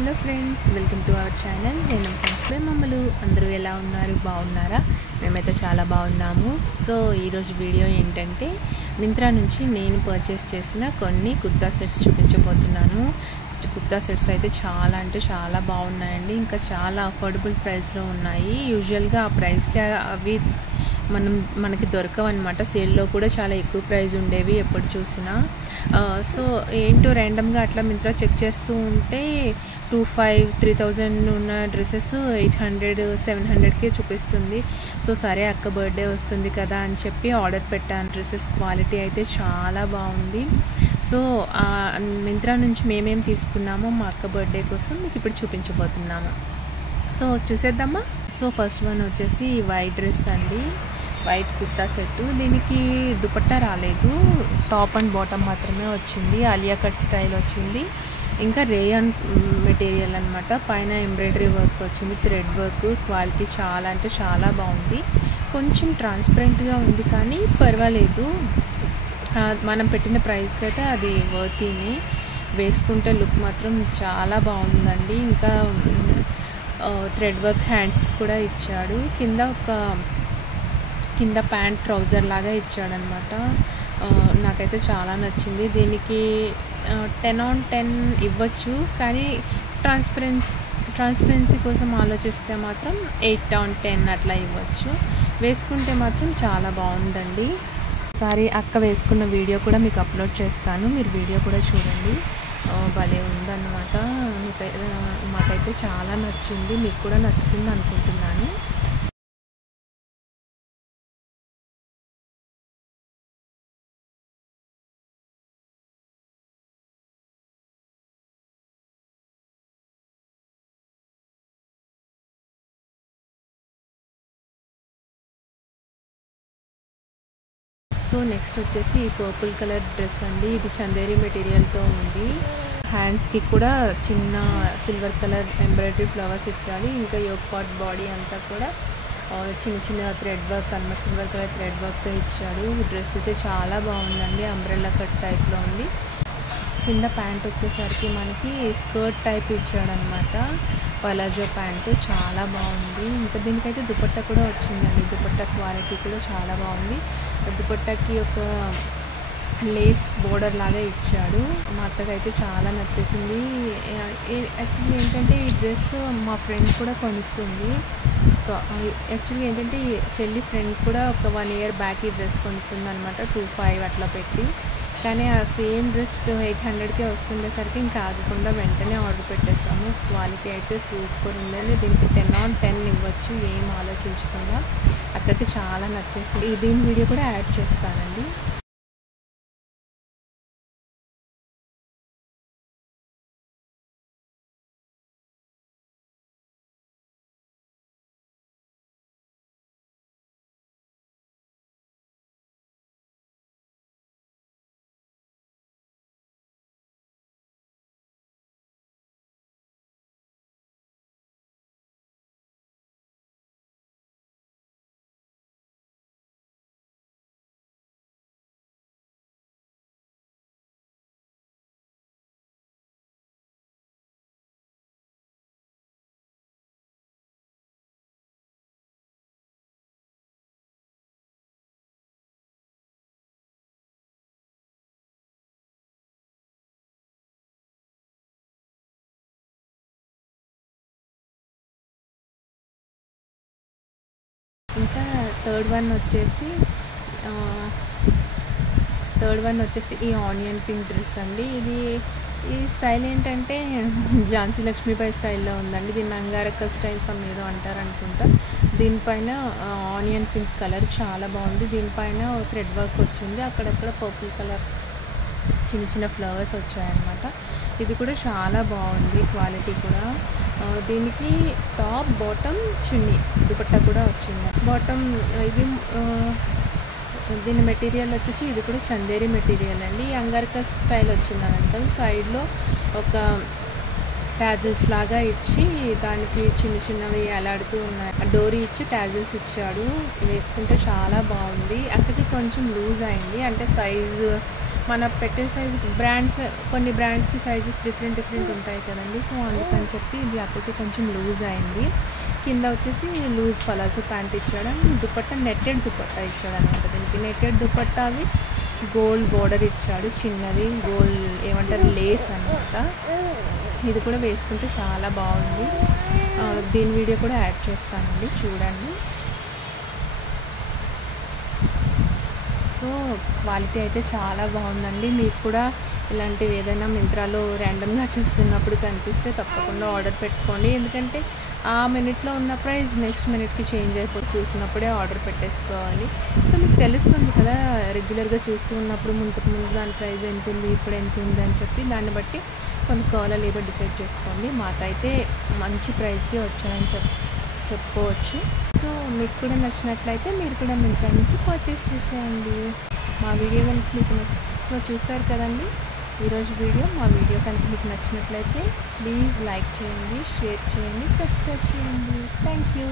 Hello friends, welcome to our channel. నేను friends by మమ్మలు. అందరూ ఎలా ఉన్నారు? బాగున్నారా? మేమైతే చాలా బాగున్నాము. సో ఈరోజు వీడియో ఏంటంటే మింత్రా నుంచి నేను పర్చేస్ చేసిన కొన్ని కుర్తా సెట్స్ చూపించబోతున్నాను. కుర్తా సెట్స్ అయితే చాలా అంటే చాలా బాగున్నాయండి. ఇంకా చాలా అఫోర్డబుల్ ప్రైస్లో ఉన్నాయి. యూజువల్గా ఆ ప్రైస్కి అవి మనకి దొరకవన్నమాట. సేల్లో కూడా చాలా ఎక్కువ ప్రైస్ ఉండేవి ఎప్పుడు చూసినా. సో ఏంటో ర్యాండమ్గా అట్లా మింత్రా చెక్ చేస్తూ ఉంటే 2,500-3,000 ఉన్న డ్రెస్సెస్ 800, 700కే చూపిస్తుంది. సో సరే అక్క బర్త్డే వస్తుంది కదా అని చెప్పి ఆర్డర్ పెట్టాను. డ్రెస్సెస్ క్వాలిటీ అయితే చాలా బాగుంది. సో మింత్రా నుంచి మేమేం తీసుకున్నామో మా అక్క బర్త్డే కోసం మీకు ఇప్పుడు చూపించబోతున్నాము. సో చూసేద్దామా. సో ఫస్ట్ వన్ వచ్చేసి వైట్ డ్రెస్ అండి, వైట్ కుర్తా సెట్. దీనికి దుపట్టా రాలేదు, టాప్ అండ్ బాటమ్ మాత్రమే వచ్చింది. ఆలియా కట్ స్టైల్ వచ్చింది. ఇంకా రేయాన్ మెటీరియల్ అనమాట. పైన ఎంబ్రాయిడరీ వర్క్ వచ్చింది, థ్రెడ్ వర్క్. క్వాలిటీ చాలా అంటే చాలా బాగుంది. కొంచెం ట్రాన్స్పరెంట్గా ఉంది కానీ పర్వాలేదు. మనం పెట్టిన ప్రైస్కి అయితే అది వర్తీని. వేసుకుంటే లుక్ మాత్రం చాలా బాగుందండి. ఇంకా థ్రెడ్ వర్క్ హ్యాండ్స్ కూడా ఇచ్చాడు. కింద ప్యాంట్ ట్రౌజర్ లాగా ఇచ్చాడనమాట. నాకైతే చాలా నచ్చింది. దీనికి 10/10 ఇవ్వచ్చు, కానీ ట్రాన్స్పరెన్సీ కోసం ఆలోచిస్తే మాత్రం 8/10 అట్లా ఇవ్వచ్చు. వేసుకుంటే మాత్రం చాలా బాగుందండి. ఒకసారి అక్క వేసుకున్న వీడియో కూడా మీకు అప్లోడ్ చేస్తాను, మీరు వీడియో కూడా చూడండి. భలే ఉందన్నమాట. మాకైతే చాలా నచ్చింది, మీకు కూడా నచ్చుతుంది అనుకుంటున్నాను. సో నెక్స్ట్ వచ్చేసి ఈ పర్పుల్ కలర్ డ్రెస్ అండి. ఇది చందేరి మెటీరియల్తో ఉంది. హ్యాండ్స్కి కూడా చిన్న సిల్వర్ కలర్ ఎంబ్రాయిడరీ ఫ్లవర్స్ ఇచ్చాలి. ఇంకా యోక్ పార్ట్ బాడీ అంతా కూడా చిన్న చిన్న థ్రెడ్ వర్క్ అనమాట, సిల్వర్ కలర్ థ్రెడ్ వర్క్తో ఇచ్చాడు. ఈ డ్రెస్ అయితే చాలా బాగుందండి. అంబ్రెల్లా కట్ టైప్లో ఉంది. కింద ప్యాంట్ వచ్చేసరికి మనకి స్కర్ట్ టైప్ ఇచ్చాడనమాట, పలాజో ప్యాంటు. చాలా బాగుంది. ఇంకా దీనికైతే దుపట్టా కూడా వచ్చిందండి. దుపట్టా క్వాలిటీ కూడా చాలా బాగుంది. దుపట్టాకి ఒక లేస్ బోర్డర్ లాగా ఇచ్చాడు. మా అత్తకైతే చాలా నచ్చేసింది. యాక్చువల్లీ ఏంటంటే ఈ డ్రెస్ మా ఫ్రెండ్ కూడా కొనుక్కుంది. సో యాక్చువల్లీ ఏంటంటే చెల్లి ఫ్రెండ్ కూడా ఒక 1 year బ్యాక్ ఈ డ్రెస్ కొనుక్కుంది అనమాట, 2,500 అట్లా పెట్టి. కానీ ఆ సేమ్ డ్రెస్ 800కే వస్తుండేసరికి ఇంకా ఆగకుండా వెంటనే ఆర్డర్ పెట్టేసాము. క్వాలిటీ అయితే సూపర్ ఉందండి. దీనికి 10/10 ఇవ్వచ్చు ఏం ఆలోచించకుండా. అక్కడికి చాలా నచ్చేసింది. దీని వీడియో కూడా యాడ్ చేస్తానండి. ఇంకా థర్డ్ వన్ వచ్చేసి ఈ ఆనియన్ పింక్ డ్రెస్ అండి. ఈ స్టైల్ ఏంటంటే ఝాన్సీ లక్ష్మీబాయి స్టైల్లో ఉందండి. దీన్ని అంగారక స్టైల్ ఏదో అంటారు అనుకుంటా. దీనిపైన ఆనియన్ పింక్ కలర్ చాలా బాగుంది. దీనిపైన థ్రెడ్ వర్క్ వచ్చింది. అక్కడక్కడ పర్పుల్ కలర్ చిన్న చిన్న ఫ్లవర్స్ వచ్చాయన్నమాట. ఇది కూడా చాలా బాగుంది. క్వాలిటీ కూడా. దీనికి టాప్ బాటమ్ చున్నీ దుపట్టా కూడా వచ్చింది. బాటమ్ ఇది దీని మెటీరియల్ వచ్చేసి ఇది కూడా చందేరి మెటీరియల్ అండి. అంగారక స్టైల్ వచ్చిందనంట. సైడ్లో ఒక టాజిల్స్ లాగా ఇచ్చి దానికి చిన్న చిన్నవి ఎలాడుతూ ఉన్నాయి. డోరీ ఇచ్చి టాజిల్స్ ఇచ్చాడు. వేసుకుంటే చాలా బాగుంది. అక్కడికి కొంచెం లూజ్ అయింది, అంటే సైజు మన పెట్టే సైజ్ కొన్ని బ్రాండ్స్కి సైజెస్ డిఫరెంట్ ఉంటాయి కదండి. సో అందుకని చెప్పి ఇది అక్కడికి కొంచెం లూజ్ అయింది. కింద వచ్చేసి లూజ్ పలాజో ప్యాంట్ ఇచ్చాడు. దుపట్టా నెట్టెడ్ దుపట్టా ఇచ్చాడు అనమాట. దీనికి నెట్టెడ్ దుపట్టా అవి గోల్డ్ బోర్డర్ ఇచ్చాడు, చిన్నది గోల్డ్ ఏమంటారు లేస్ అనమాట. ఇది కూడా వేసుకుంటే చాలా బాగుంది. దీని వీడియో కూడా యాడ్ చేస్తానండి, చూడండి. సో క్వాలిటీ అయితే చాలా బాగుందండి. మీకు కూడా ఇలాంటివి ఏదైనా మింత్రాలో ర్యాండమ్గా చూస్తున్నప్పుడు కనిపిస్తే తప్పకుండా ఆర్డర్ పెట్టుకోండి. ఎందుకంటే ఆ మినిట్లో ఉన్న ప్రైస్ నెక్స్ట్ మినిట్కి చేంజ్ అయిపోయి చూసినప్పుడే ఆర్డర్ పెట్టేసుకోవాలి. సో మీకు తెలుస్తుంది కదా, రెగ్యులర్గా చూస్తూ ఉన్నప్పుడు ముందు దాని ప్రైస్ ఎంత ఉంది, ఇప్పుడు ఎంత ఉంది అని చెప్పి దాన్ని బట్టి కొనుక్కోవాలా లేదో డిసైడ్ చేసుకోండి. మాకైతే మంచి ప్రైస్కి వచ్చాయని చెప్పుకోవచ్చు. సో మీకు కూడా నచ్చినట్లయితే మీరు కూడా మింత్రా నుంచి పర్చేస్ చేసేయండి. మా వీడియో కనుక మీకు సో చూసారు కదండి ఈరోజు వీడియో. మా వీడియో కనుక మీకు నచ్చినట్లయితే ప్లీజ్ లైక్ చేయండి, షేర్ చేయండి, సబ్స్క్రైబ్ చేయండి. Thank you.